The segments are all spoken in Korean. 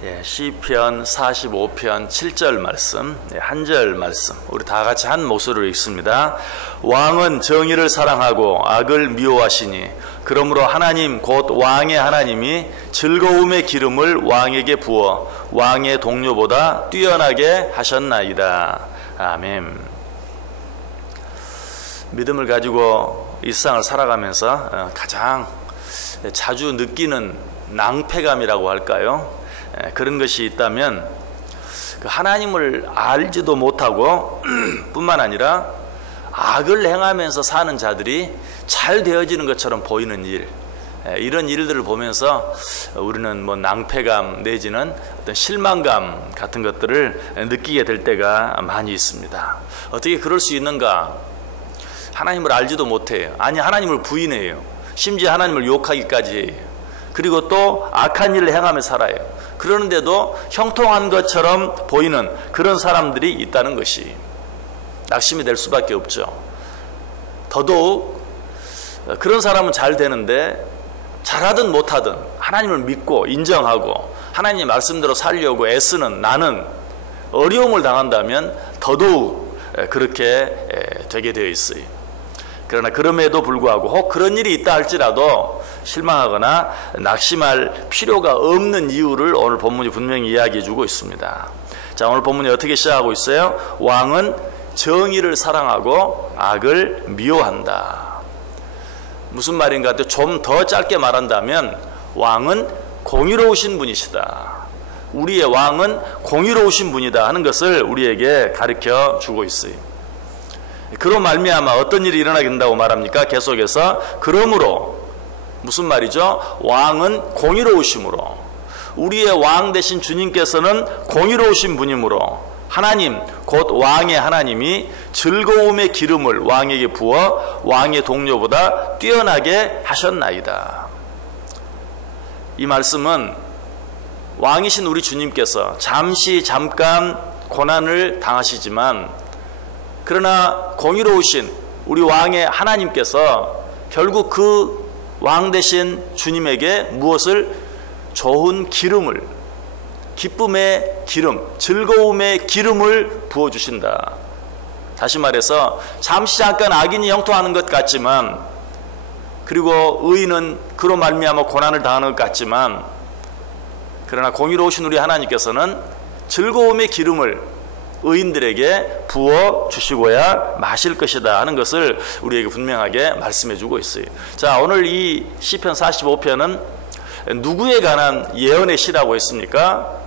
시편 45편 7절 말씀, 한 절 말씀 우리 다 같이 한 목소리로 읽습니다. 왕은 정의를 사랑하고 악을 미워하시니 그러므로 하나님 곧 왕의 하나님이 즐거움의 기름을 왕에게 부어 왕의 동료보다 뛰어나게 하셨나이다. 아멘. 믿음을 가지고 일상을 살아가면서 가장 자주 느끼는 낭패감이라고 할까요? 그런 것이 있다면 하나님을 알지도 못하고 뿐만 아니라 악을 행하면서 사는 자들이 잘 되어지는 것처럼 보이는 일, 이런 일들을 보면서 우리는 낭패감 내지는 어떤 실망감 같은 것들을 느끼게 될 때가 많이 있습니다. 어떻게 그럴 수 있는가? 하나님을 알지도 못해요. 아니, 하나님을 부인해요. 심지어 하나님을 욕하기까지 해요. 그리고 또 악한 일을 행하며 살아요. 그러는데도 형통한 것처럼 보이는 그런 사람들이 있다는 것이 낙심이 될 수밖에 없죠. 더더욱 그런 사람은 잘 되는데 잘하든 못하든 하나님을 믿고 인정하고 하나님의 말씀대로 살려고 애쓰는 나는 어려움을 당한다면 더더욱 그렇게 되게 되어 있어요. 그러나 그럼에도 불구하고 혹 그런 일이 있다 할지라도 실망하거나 낙심할 필요가 없는 이유를 오늘 본문이 분명히 이야기해 주고 있습니다. 자, 오늘 본문이 어떻게 시작하고 있어요? 왕은 정의를 사랑하고 악을 미워한다. 무슨 말인가? 좀 더 짧게 말한다면 왕은 공의로우신 분이시다. 우리의 왕은 공의로우신 분이다 하는 것을 우리에게 가르쳐 주고 있어요. 그로 말미암아 어떤 일이 일어나게 된다고 말합니까? 계속해서 그러므로 무슨 말이죠? 왕은 공의로우심으로, 우리의 왕 되신 주님께서는 공의로우신 분이므로 하나님 곧 왕의 하나님이 즐거움의 기름을 왕에게 부어 왕의 동료보다 뛰어나게 하셨나이다. 이 말씀은 왕이신 우리 주님께서 잠깐 고난을 당하시지만 그러나 공의로우신 우리 왕의 하나님께서 결국 그 왕 되신 주님에게 무엇을? 좋은 기름을, 기쁨의 기름, 즐거움의 기름을 부어주신다. 다시 말해서 잠깐 악인이 형통하는 것 같지만, 그리고 의인은 그로 말미암아 고난을 당하는 것 같지만, 그러나 공의로우신 우리 하나님께서는 즐거움의 기름을 의인들에게 부어 주시고야 마실 것이다 하는 것을 우리에게 분명하게 말씀해 주고 있어요. 자, 오늘 이 시편 45편은 누구에 관한 예언의 시라고 했습니까?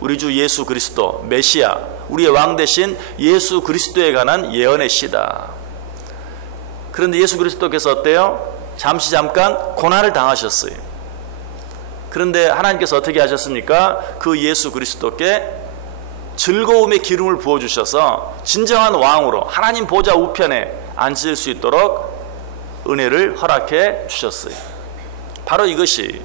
우리 주 예수 그리스도 메시아, 우리의 왕 되신 예수 그리스도에 관한 예언의 시다. 그런데 예수 그리스도께서 어때요? 잠깐 고난을 당하셨어요. 그런데 하나님께서 어떻게 하셨습니까? 그 예수 그리스도께 즐거움의 기름을 부어주셔서 진정한 왕으로 하나님 보좌 우편에 앉을 수 있도록 은혜를 허락해 주셨어요. 바로 이것이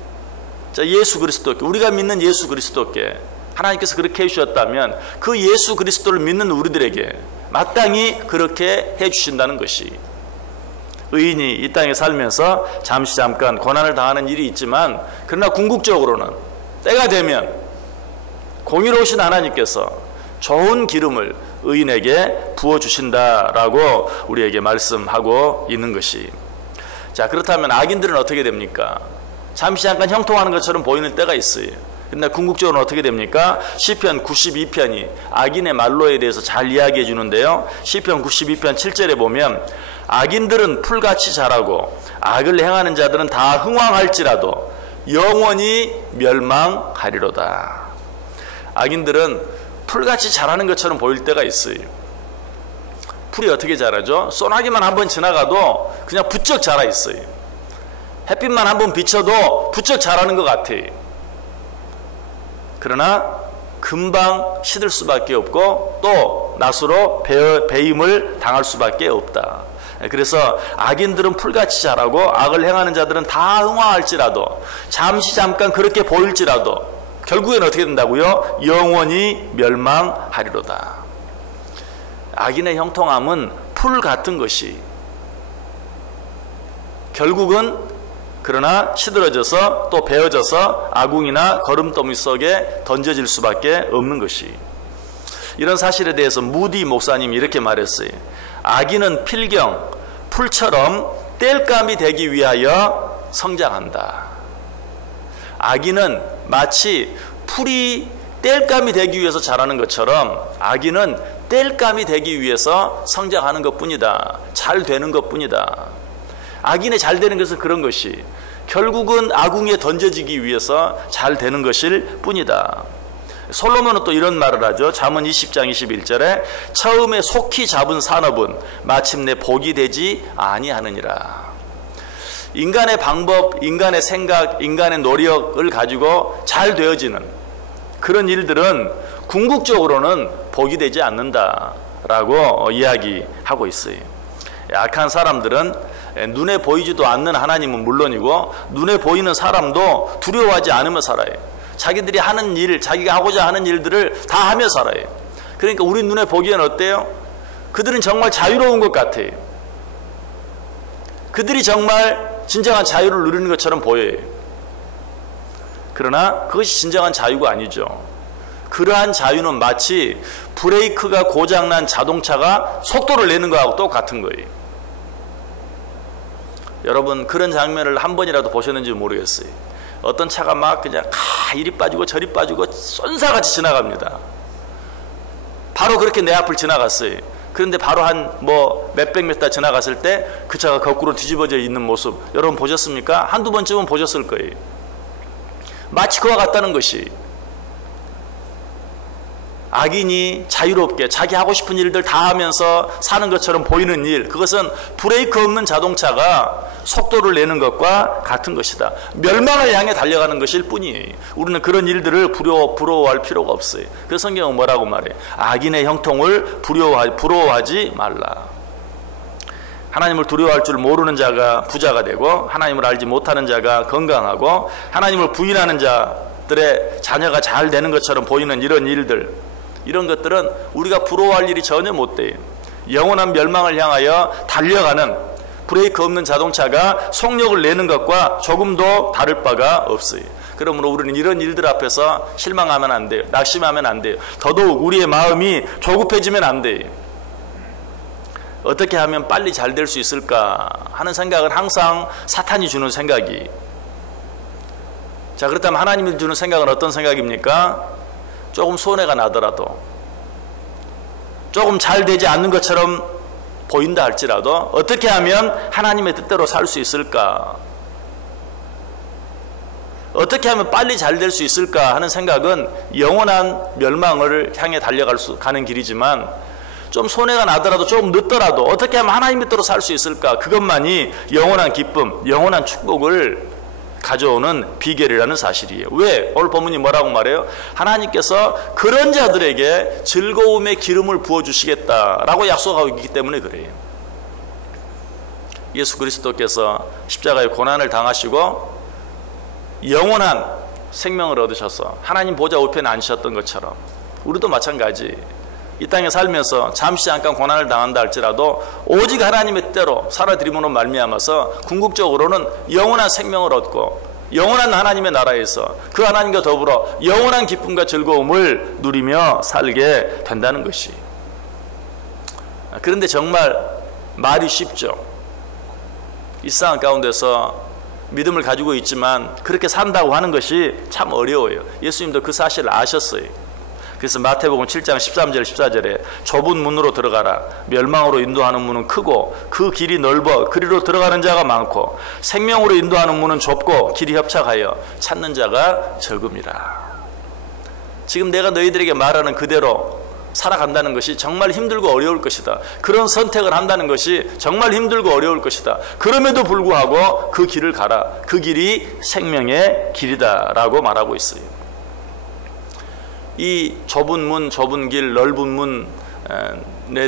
예수 그리스도께, 우리가 믿는 예수 그리스도께 하나님께서 그렇게 해주셨다면 그 예수 그리스도를 믿는 우리들에게 마땅히 그렇게 해주신다는 것이, 의인이 이 땅에 살면서 잠깐 고난을 당하는 일이 있지만 그러나 궁극적으로는 때가 되면 공의로우신 하나님께서 좋은 기름을 의인에게 부어주신다라고 우리에게 말씀하고 있는 것이. 자, 그렇다면 악인들은 어떻게 됩니까? 잠깐 형통하는 것처럼 보이는 때가 있어요. 근데 궁극적으로는 어떻게 됩니까? 시편 92편이 악인의 말로에 대해서 잘 이야기해 주는데요. 시편 92편 7절에 보면 악인들은 풀같이 자라고 악을 행하는 자들은 다 흥왕할지라도 영원히 멸망하리로다. 악인들은 풀같이 자라는 것처럼 보일 때가 있어요. 풀이 어떻게 자라죠? 소나기만 한번 지나가도 그냥 부쩍 자라 있어요. 햇빛만 한번 비춰도 부쩍 자라는 것 같아요. 그러나 금방 시들 수밖에 없고 또 낫으로 배임을 당할 수밖에 없다. 그래서 악인들은 풀같이 자라고 악을 행하는 자들은 다 흥황할지라도, 잠깐 그렇게 보일지라도 결국에는 어떻게 된다고요? 영원히 멸망하리로다. 악인의 형통함은 풀 같은 것이 결국은 그러나 시들어져서 또 베어져서 아궁이나 거름더미 속에 던져질 수밖에 없는 것이. 이런 사실에 대해서 무디 목사님이 이렇게 말했어요. 아기는 필경, 풀처럼 땔감이 되기 위하여 성장한다. 아기는 마치 풀이 땔감이 되기 위해서 자라는 것처럼 아기는 땔감이 되기 위해서 성장하는 것뿐이다. 잘 되는 것뿐이다. 아기는 잘 되는 것은 그런 것이 결국은 아궁이에 던져지기 위해서 잘 되는 것일 뿐이다. 솔로몬은 또 이런 말을 하죠. 잠언 20장 21절에 처음에 속히 잡은 산업은 마침내 복이 되지 아니하느니라. 인간의 방법, 인간의 생각, 인간의 노력을 가지고 잘 되어지는 그런 일들은 궁극적으로는 복이 되지 않는다라고 이야기하고 있어요. 악한 사람들은 눈에 보이지도 않는 하나님은 물론이고 눈에 보이는 사람도 두려워하지 않으며 살아요. 자기들이 하는 일, 자기가 하고자 하는 일들을 다 하며 살아요. 그러니까 우리 눈에 보기에는 어때요? 그들은 정말 자유로운 것 같아요. 그들이 정말 진정한 자유를 누리는 것처럼 보여요. 그러나 그것이 진정한 자유가 아니죠. 그러한 자유는 마치 브레이크가 고장난 자동차가 속도를 내는 거하고 똑같은 거예요. 여러분 그런 장면을 한 번이라도 보셨는지 모르겠어요. 어떤 차가 막 그냥 이리 빠지고 저리 빠지고 쏜사같이 지나갑니다. 바로 그렇게 내 앞을 지나갔어요. 그런데 바로 한 몇백 미터 지나갔을 때 그 차가 거꾸로 뒤집어져 있는 모습 여러분 보셨습니까? 한두 번쯤은 보셨을 거예요. 마치 그와 같다는 것이 악인이 자유롭게 자기 하고 싶은 일들 다 하면서 사는 것처럼 보이는 일, 그것은 브레이크 없는 자동차가 속도를 내는 것과 같은 것이다. 멸망을 향해 달려가는 것일 뿐이에요. 우리는 그런 일들을 부러워할 필요가 없어요. 그래서 성경은 뭐라고 말해요? 악인의 형통을 부러워하지 말라. 하나님을 두려워할 줄 모르는 자가 부자가 되고 하나님을 알지 못하는 자가 건강하고 하나님을 부인하는 자들의 자녀가 잘 되는 것처럼 보이는 이런 일들, 이런 것들은 우리가 부러워할 일이 전혀 못 돼요. 영원한 멸망을 향하여 달려가는 브레이크 없는 자동차가 속력을 내는 것과 조금도 다를 바가 없어요. 그러므로 우리는 이런 일들 앞에서 실망하면 안 돼요. 낙심하면 안 돼요. 더더욱 우리의 마음이 조급해지면 안 돼요. 어떻게 하면 빨리 잘 될 수 있을까 하는 생각은 항상 사탄이 주는 생각이. 자, 그렇다면 하나님이 주는 생각은 어떤 생각입니까? 조금 손해가 나더라도, 조금 잘 되지 않는 것처럼 보인다 할지라도 어떻게 하면 하나님의 뜻대로 살 수 있을까? 어떻게 하면 빨리 잘 될 수 있을까 하는 생각은 영원한 멸망을 향해 가는 길이지만, 좀 손해가 나더라도 조금 늦더라도 어떻게 하면 하나님의 뜻대로 살 수 있을까? 그것만이 영원한 기쁨, 영원한 축복을 가져오는 비결이라는 사실이에요. 왜? 오늘 본문이 뭐라고 말해요? 하나님께서 그런 자들에게 즐거움의 기름을 부어주시겠다라고 약속하고 있기 때문에 그래요. 예수 그리스도께서 십자가에 고난을 당하시고 영원한 생명을 얻으셔서 하나님 보좌 우편에 앉으셨던 것처럼 우리도 마찬가지, 이 땅에 살면서 잠시 잠깐 고난을 당한다 할지라도 오직 하나님의 뜻대로 살아드림으로 말미암아서 궁극적으로는 영원한 생명을 얻고 영원한 하나님의 나라에서 그 하나님과 더불어 영원한 기쁨과 즐거움을 누리며 살게 된다는 것이. 그런데 정말 말이 쉽죠. 이 세상 가운데서 믿음을 가지고 있지만 그렇게 산다고 하는 것이 참 어려워요. 예수님도 그 사실을 아셨어요. 그래서 마태복음 7장 13절 14절에 좁은 문으로 들어가라. 멸망으로 인도하는 문은 크고 그 길이 넓어 그리로 들어가는 자가 많고 생명으로 인도하는 문은 좁고 길이 협착하여 찾는 자가 적음이라. 지금 내가 너희들에게 말하는 그대로 살아간다는 것이 정말 힘들고 어려울 것이다. 그런 선택을 한다는 것이 정말 힘들고 어려울 것이다. 그럼에도 불구하고 그 길을 가라. 그 길이 생명의 길이다 라고 말하고 있어요. 이 좁은 문, 좁은 길, 넓은 문,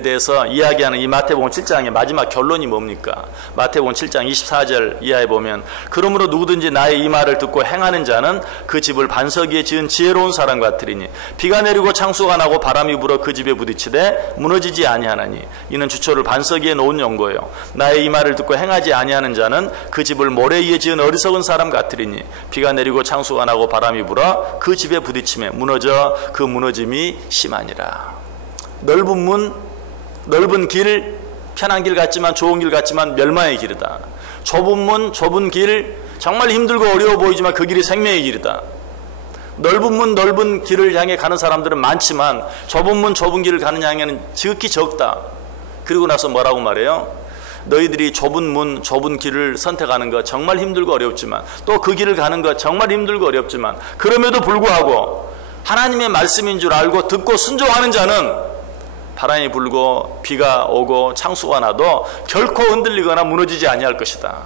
대해서 이야기하는 이 마태복음 7장의 마지막 결론이 뭡니까? 마태복음 7장 24절 이하에 보면 그러므로 누구든지 나의 이 말을 듣고 행하는 자는 그 집을 반석 위에 지은 지혜로운 사람 같으리니 비가 내리고 창수가 나고 바람이 불어 그 집에 부딪히되 무너지지 아니하나니 이는 주초를 반석 위에 놓은 연고요. 나의 이 말을 듣고 행하지 아니하는 자는 그 집을 모래 위에 지은 어리석은 사람 같으리니 비가 내리고 창수가 나고 바람이 불어 그 집에 부딪히며 무너져 그 무너짐이 심하니라. 넓은 문, 넓은 길, 편한 길 같지만 좋은 길 같지만 멸망의 길이다. 좁은 문, 좁은 길, 정말 힘들고 어려워 보이지만 그 길이 생명의 길이다. 넓은 문, 넓은 길을 향해 가는 사람들은 많지만 좁은 문, 좁은 길을 가는 향에는 지극히 적다. 그리고 나서 뭐라고 말해요? 너희들이 좁은 문, 좁은 길을 선택하는 것 정말 힘들고 어렵지만 또 그 길을 가는 것 정말 힘들고 어렵지만 그럼에도 불구하고 하나님의 말씀인 줄 알고 듣고 순종하는 자는 바람이 불고 비가 오고 창수가 나도 결코 흔들리거나 무너지지 아니할 것이다.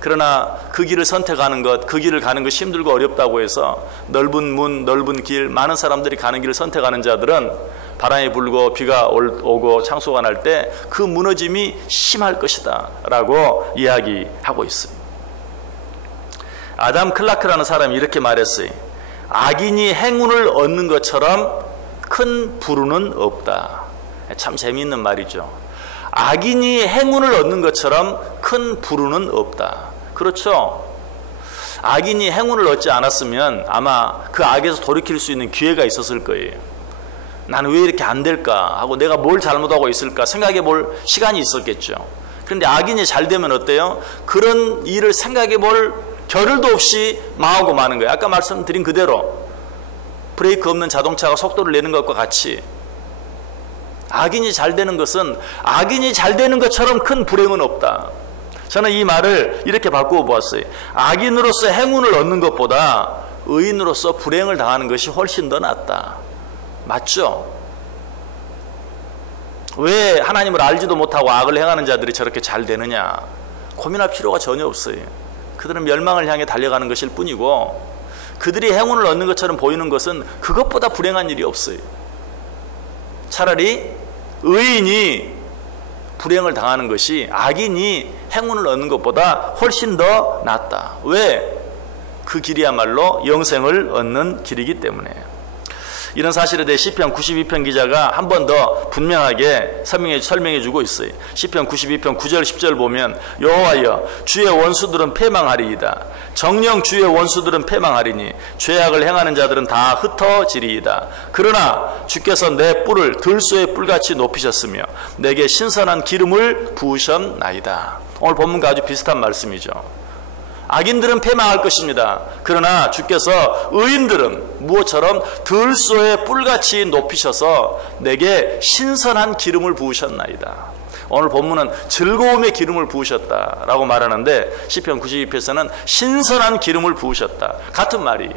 그러나 그 길을 선택하는 것, 그 길을 가는 것이 힘들고 어렵다고 해서 넓은 문, 넓은 길, 많은 사람들이 가는 길을 선택하는 자들은 바람이 불고 비가 오고 창수가 날 때 그 무너짐이 심할 것이다 라고 이야기하고 있어요. 아담 클라크라는 사람이 이렇게 말했어요. 악인이 행운을 얻는 것처럼 큰 부르는 없다. 참 재미있는 말이죠. 악인이 행운을 얻는 것처럼 큰 부르는 없다. 그렇죠? 악인이 행운을 얻지 않았으면 아마 그 악에서 돌이킬 수 있는 기회가 있었을 거예요. 나는 왜 이렇게 안 될까 하고 내가 뭘 잘못하고 있을까 생각해 볼 시간이 있었겠죠. 그런데 악인이 잘 되면 어때요? 그런 일을 생각해 볼 겨를도 없이 망하고 마는 거예요. 아까 말씀드린 그대로 브레이크 없는 자동차가 속도를 내는 것과 같이 악인이 잘 되는 것은 악인이 잘 되는 것처럼 큰 불행은 없다. 저는 이 말을 이렇게 바꾸어 보았어요. 악인으로서 행운을 얻는 것보다 의인으로서 불행을 당하는 것이 훨씬 더 낫다. 맞죠? 왜 하나님을 알지도 못하고 악을 행하는 자들이 저렇게 잘 되느냐? 고민할 필요가 전혀 없어요. 그들은 멸망을 향해 달려가는 것일 뿐이고 그들이 행운을 얻는 것처럼 보이는 것은 그것보다 불행한 일이 없어요. 차라리 의인이 불행을 당하는 것이 악인이 행운을 얻는 것보다 훨씬 더 낫다. 왜? 그 길이야말로 영생을 얻는 길이기 때문에. 이런 사실에 대해 시편 92편 기자가 한 번 더 분명하게 설명해 주고 있어요. 시편 92편 9절 10절 보면 여호와여 주의 원수들은 패망하리이다. 정녕 주의 원수들은 패망하리니 죄악을 행하는 자들은 다 흩어지리이다. 그러나 주께서 내 뿔을 들소의 뿔같이 높이셨으며 내게 신선한 기름을 부으셨나이다. 오늘 본문과 아주 비슷한 말씀이죠. 악인들은 패망할 것입니다. 그러나 주께서 의인들은 무엇처럼 들소의 뿔같이 높이셔서 내게 신선한 기름을 부으셨나이다. 오늘 본문은 즐거움의 기름을 부으셨다라고 말하는데 시편 92편에서는 신선한 기름을 부으셨다. 같은 말이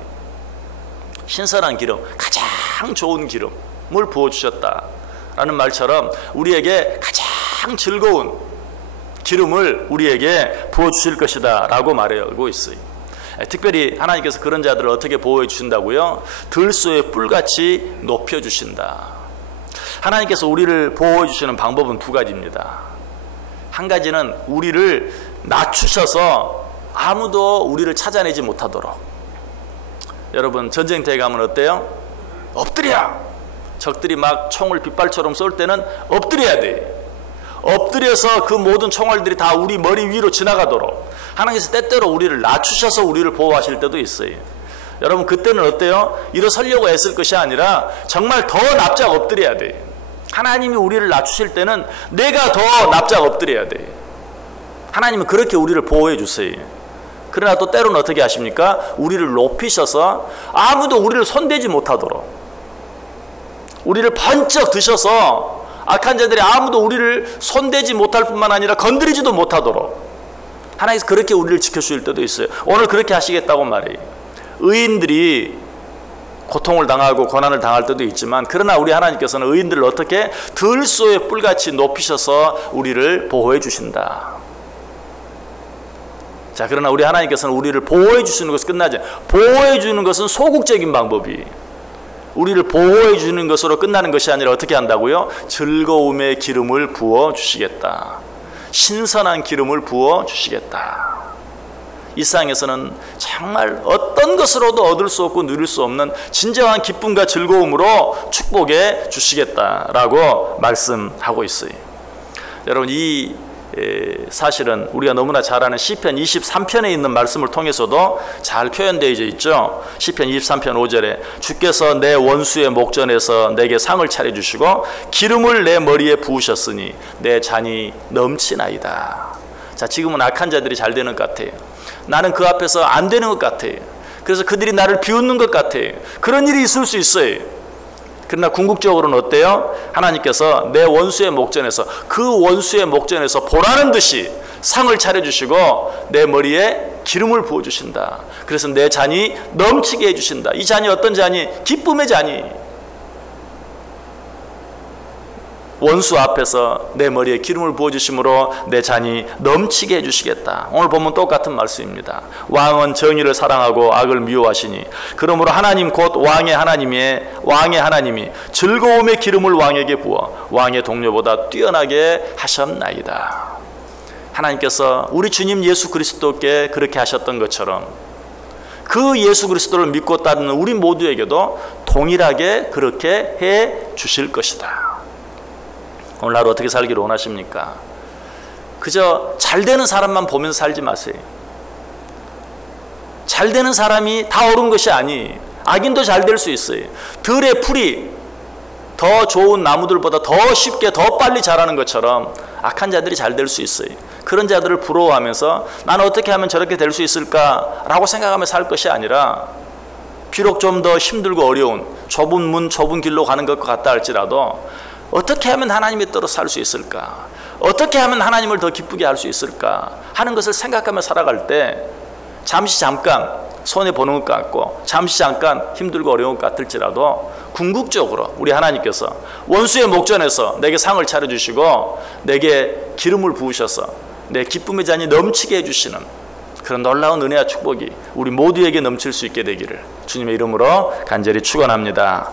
신선한 기름, 가장 좋은 기름을 부어주셨다라는 말처럼 우리에게 가장 즐거운 기름을 우리에게 부어주실 것이다 라고 말하고 있어요. 특별히 하나님께서 그런 자들을 어떻게 보호해 주신다고요? 들소의 뿔같이 높여주신다. 하나님께서 우리를 보호해 주시는 방법은 두 가지입니다. 한 가지는 우리를 낮추셔서 아무도 우리를 찾아내지 못하도록. 여러분 전쟁터에 가면 어때요? 엎드려! 적들이 막 총을 빗발처럼 쏠 때는 엎드려야 돼. 엎드려서 그 모든 총알들이 다 우리 머리 위로 지나가도록 하나님께서 때때로 우리를 낮추셔서 우리를 보호하실 때도 있어요. 여러분 그때는 어때요? 일어서려고 애쓸 것이 아니라 정말 더 납작 엎드려야 돼. 하나님이 우리를 낮추실 때는 내가 더 납작 엎드려야 돼. 하나님은 그렇게 우리를 보호해 주세요. 그러나 또 때로는 어떻게 하십니까? 우리를 높이셔서 아무도 우리를 손대지 못하도록 우리를 번쩍 드셔서 악한 자들이 아무도 우리를 손대지 못할 뿐만 아니라 건드리지도 못하도록 하나님께서 그렇게 우리를 지켜주실 때도 있어요. 오늘 그렇게 하시겠다고 말해요. 의인들이 고통을 당하고 고난을 당할 때도 있지만 그러나 우리 하나님께서는 의인들을 어떻게 들소의 뿔같이 높이셔서 우리를 보호해 주신다. 자, 그러나 우리 하나님께서는 우리를 보호해 주시는 것이 끝나지 않아요. 보호해 주는 것은 소극적인 방법이 우리를 보호해 주는 것으로 끝나는 것이 아니라 어떻게 한다고요? 즐거움의 기름을 부어 주시겠다. 신선한 기름을 부어 주시겠다. 이 세상에서는 정말 어떤 것으로도 얻을 수 없고 누릴 수 없는 진정한 기쁨과 즐거움으로 축복해 주시겠다라고 말씀하고 있어요. 여러분, 이 사실은 우리가 너무나 잘 아는 시편 23편에 있는 말씀을 통해서도 잘 표현되어 있죠. 시편 23편 5절에 주께서 내 원수의 목전에서 내게 상을 차려주시고 기름을 내 머리에 부으셨으니 내 잔이 넘치나이다. 자, 지금은 악한 자들이 잘 되는 것 같아요. 나는 그 앞에서 안 되는 것 같아요. 그래서 그들이 나를 비웃는 것 같아요. 그런 일이 있을 수 있어요. 그러나 궁극적으로는 어때요? 하나님께서 내 원수의 목전에서, 그 원수의 목전에서 보라는 듯이 상을 차려주시고 내 머리에 기름을 부어주신다. 그래서 내 잔이 넘치게 해주신다. 이 잔이 어떤 잔이? 기쁨의 잔이. 원수 앞에서 내 머리에 기름을 부어주심으로 내 잔이 넘치게 해주시겠다. 오늘 보면 똑같은 말씀입니다. 왕은 정의를 사랑하고 악을 미워하시니 그러므로 하나님 곧 왕의 하나님이 즐거움의 기름을 왕에게 부어 왕의 동료보다 뛰어나게 하셨나이다. 하나님께서 우리 주님 예수 그리스도께 그렇게 하셨던 것처럼 그 예수 그리스도를 믿고 따르는 우리 모두에게도 동일하게 그렇게 해 주실 것이다. 오늘 하루 어떻게 살기를 원하십니까? 그저 잘 되는 사람만 보면서 살지 마세요. 잘 되는 사람이 다 옳은 것이 아니, 악인도 잘 될 수 있어요. 들의 풀이 더 좋은 나무들보다 더 쉽게 더 빨리 자라는 것처럼 악한 자들이 잘 될 수 있어요. 그런 자들을 부러워하면서 나는 어떻게 하면 저렇게 될 수 있을까라고 생각하며 살 것이 아니라, 비록 좀 더 힘들고 어려운 좁은 문 좁은 길로 가는 것 같다 할지라도 어떻게 하면 하나님의 뜻대로 살 수 있을까? 어떻게 하면 하나님을 더 기쁘게 할 수 있을까? 하는 것을 생각하며 살아갈 때 잠깐 손해보는 것 같고 잠깐 힘들고 어려운 것 같을지라도 궁극적으로 우리 하나님께서 원수의 목전에서 내게 상을 차려주시고 내게 기름을 부으셔서 내 기쁨의 잔이 넘치게 해주시는 그런 놀라운 은혜와 축복이 우리 모두에게 넘칠 수 있게 되기를 주님의 이름으로 간절히 축원합니다.